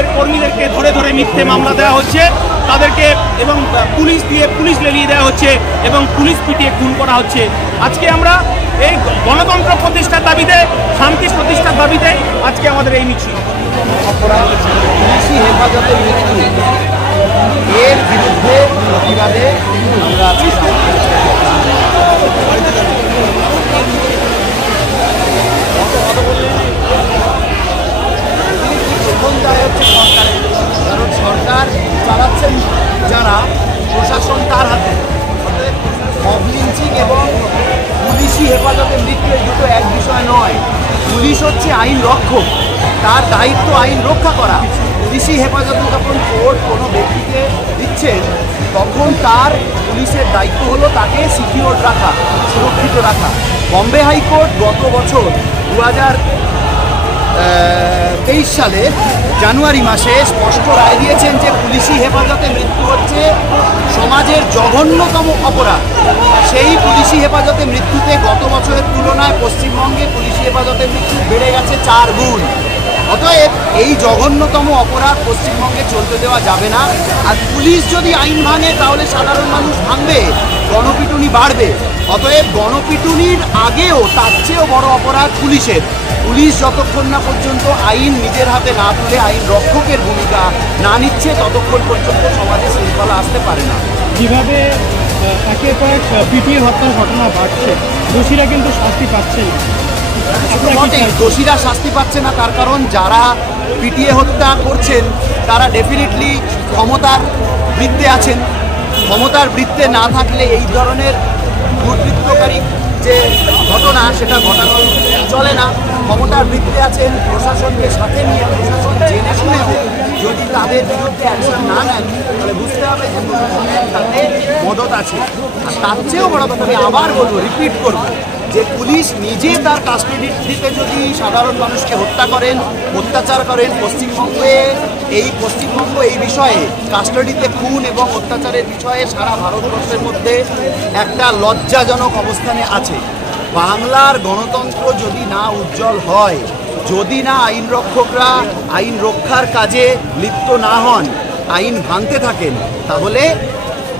আমাদের কর্মীদেরকে ধরে ধরে মিথ্যে মামলা দেওয়া হচ্ছে, তাদেরকে এবং পুলিশ লেলিয়ে দেওয়া হচ্ছে এবং পুলিশ পিটিয়ে খুন করা হচ্ছে। আজকে আমরা এই গণতন্ত্র প্রতিষ্ঠার দাবিতে, শান্তি প্রতিষ্ঠার দাবিতে আজকে আমাদের এই মিছিল। পুলিশি হেফাজতের মৃত্যু এর বিরুদ্ধে প্রতিবাদে আমরা সরকারের, কারণ সরকার চালাচ্ছেন যারা, প্রশাসন তার হাতে। মব লিঞ্চিং এবং পুলিশি হেফাজতে মৃত্যু দুটো এক বিষয় নয়। পুলিশ হচ্ছে আইন রক্ষক, তার দায়িত্ব আইন রক্ষা করা। পুলিশি হেফাজতে যখন কোর্ট কোনো ব্যক্তিকে দিচ্ছেন তখন তার পুলিশের দায়িত্ব হলো তাকে সিকিউর রাখা, সুরক্ষিত রাখা। বম্বে হাইকোর্ট গত বছর 2023 সালে জানুয়ারি মাসে স্পষ্ট রায় দিয়েছেন যে পুলিশি হেফাজতে মৃত্যু হচ্ছে সমাজের জঘন্যতম অপরাধ। সেই পুলিশি হেফাজতে মৃত্যুতে গত বছরের তুলনায় পশ্চিমবঙ্গে পুলিশি হেফাজতে মৃত্যু বেড়ে গেছে 4 গুণ। অতএব এই জঘন্যতম অপরাধ পশ্চিমবঙ্গে চলতে দেওয়া যাবে না। আর পুলিশ যদি আইন ভাঙে তাহলে সাধারণ মানুষ ভাঙবে, গণপিটুনি বাড়বে। অতএব গণপিটুনির আগেও তার চেয়েও বড় অপরাধ পুলিশের। পুলিশ যতক্ষণ না পর্যন্ত আইন নিজের হাতে না তুলে আইন রক্ষকের ভূমিকা না নিচ্ছে ততক্ষণ পর্যন্ত সমাজে শৃঙ্খলা আসতে পারে না। যেভাবে একের পর এক পিটিয়ে হত্যার ঘটনা বাড়ছে, দোষীরা কিন্তু শাস্তি পাচ্ছে না। দোষীরা শাস্তি পাচ্ছে না তার কারণ যারা পিটিয়ে হত্যা করছেন তারা ডেফিনেটলি ক্ষমতার বৃত্তে আছেন। ক্ষমতার বৃত্তে না থাকলে এই ধরনের দুর্বৃত্তকারী যে ঘটনা সেটা ঘটানো চলে না। ক্ষমতার বৃত্তে আছেন, প্রশাসনকে সাথে নিয়ে প্রশাসন জেনে শুনেও যদি তাদের বিরুদ্ধে অ্যাকশন না নেন তাহলে বুঝতে হবে যে প্রশাসনের সাথে মদত আছে। আর তার চেয়েও বড় কথা আমি আবার বলবো, রিপিট করবো, যে পুলিশ নিজে তার কাস্টডিতে যদি সাধারণ মানুষকে হত্যা করেন, অত্যাচার করেন, পশ্চিমবঙ্গ এই বিষয়ে কাস্টডিতে খুন এবং অত্যাচারের বিষয়ে সারা ভারতবর্ষের মধ্যে একটা লজ্জাজনক অবস্থানে আছে। বাংলার গণতন্ত্র যদি না উজ্জ্বল হয়, যদি না আইন রক্ষকরা আইন রক্ষার কাজে লিপ্ত না হন, আইন ভাঙতে থাকেন, তাহলে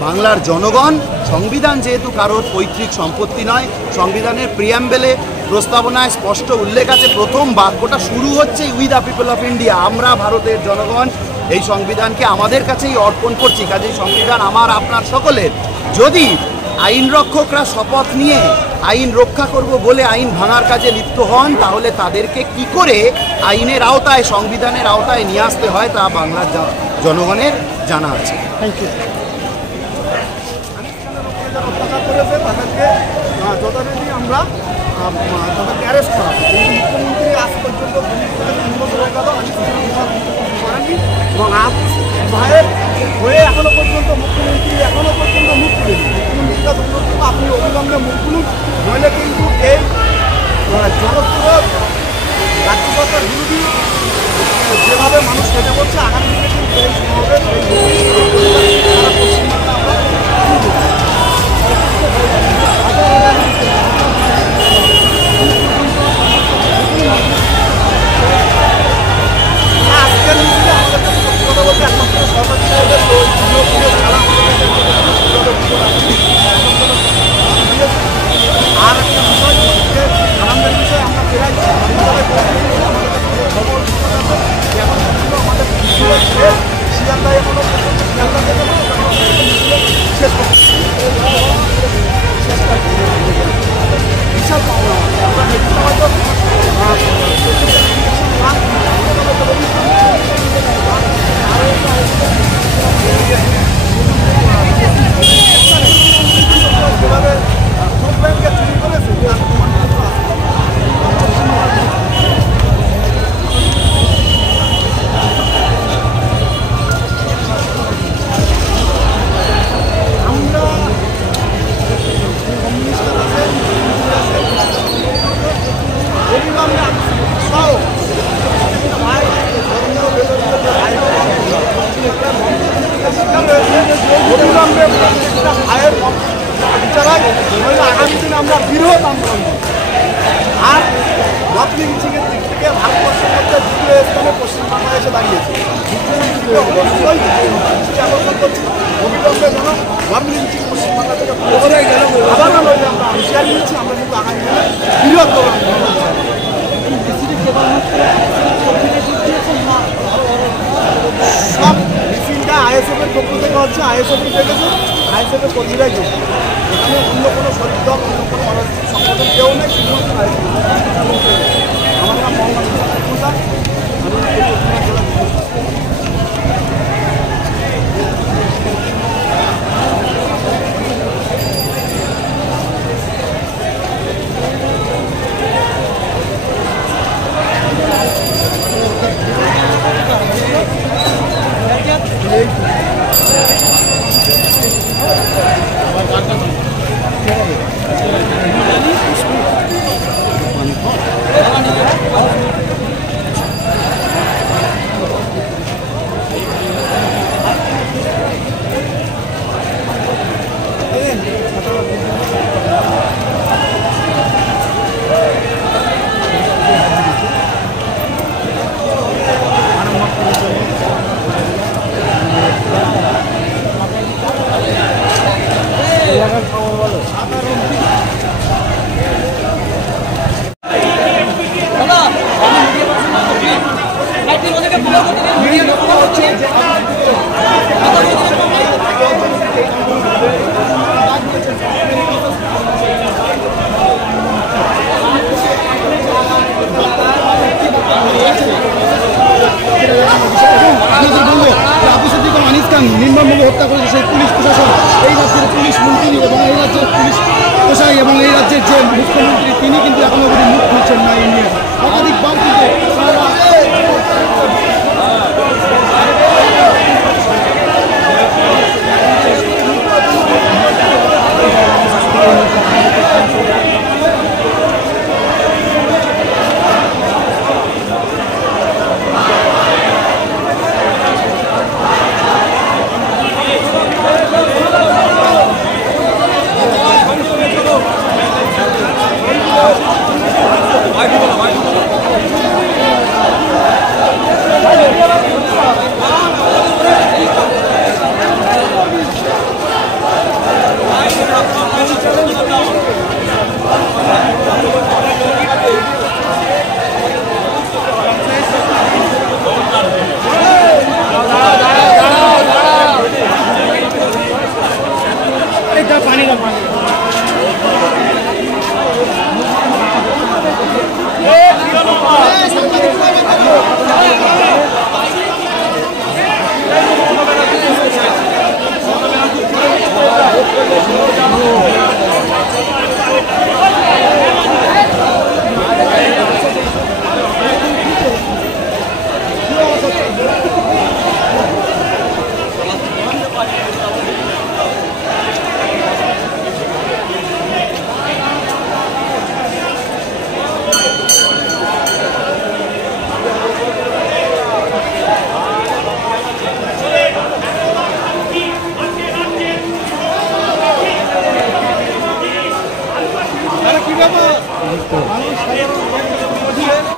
বাংলার জনগণ, সংবিধান যেহেতু কারোর পৈতৃক সম্পত্তি নয়, সংবিধানের প্রিয়াম্বেলে প্রস্তাবনায় স্পষ্ট উল্লেখ আছে, প্রথম বাক্যটা শুরু হচ্ছে we the people of India, আমরা ভারতের জনগণ এই সংবিধানকে আমাদের কাছেই অর্পণ করছি। কাজেই সংবিধান আমার আপনার সকলের। যদি আইন রক্ষকরা শপথ নিয়ে আইন রক্ষা করব বলে আইন ভাঙার কাজে লিপ্ত হন তাহলে তাদেরকে কি করে আইনের আওতায়, সংবিধানের আওতায় নিয়ে আসতে হয় তা বাংলার জনগণের জানা আছে। Thank you. অত্যাচার করেছে তাদেরকে যথারীতি আমরা তাদেরকে অ্যারেস্ট করা হয়। কিন্তু মুখ্যমন্ত্রী আজ পর্যন্ত করেননি এবং আজ ভাইয়ের হয়ে এখনো পর্যন্ত মুখ্যমন্ত্রী মুখ তুলেনি। মুখ্যমন্ত্রীরা যতটুকু আপনি অবিলম্বে মুখ তুলুন, নইলে কিন্তু এই জনপ্রিয় রাজ্য সরকার বিরোধী যেভাবে মানুষ কেটে পড়ছে আগামী দিনে কিন্তু এই সমাবেশ আর একটা বিষয় আনন্দের বিষয় আমরা প্রায় খবর আমাদের শিয়ালদায় এখনো মুখ্যমন্ত্রীকে অবশ্যই দৃষ্টি আকর্ষণ করছি অবিলম্বে যেন গভর্নমেন্ট পশ্চিমবাংলা থেকে আবার নইলে আমরা হুঁশিয়ারি নিচ্ছি আমরা কিন্তু আগামী দিনে বৃহত্তর সব মিছিলটা আইএসএফের পক্ষ থেকে হচ্ছে আইএসএফ দেখেছে আইএসএফের কর্মীরাই যোগ এখানে অন্য কোনো শরীর দল অন্য কোনো অরাজনৈতিক সংগঠন কেউ নেই শুধুমাত্র আমার নাম মোহাম্মদ মুস্তাক আমি জেলা নির্মমভাবে হত্যা করেছে সেই পুলিশ প্রশাসন, এই রাজ্যের পুলিশ মন্ত্রী এবং এই রাজ্যের পুলিশ প্রশাসন এবং এই রাজ্যের যে মুখ্যমন্ত্রী তিনি কিন্তু এখনো অবধি মুখ খুলছেন না এই নিয়ে। একাধিকবার কিন্তু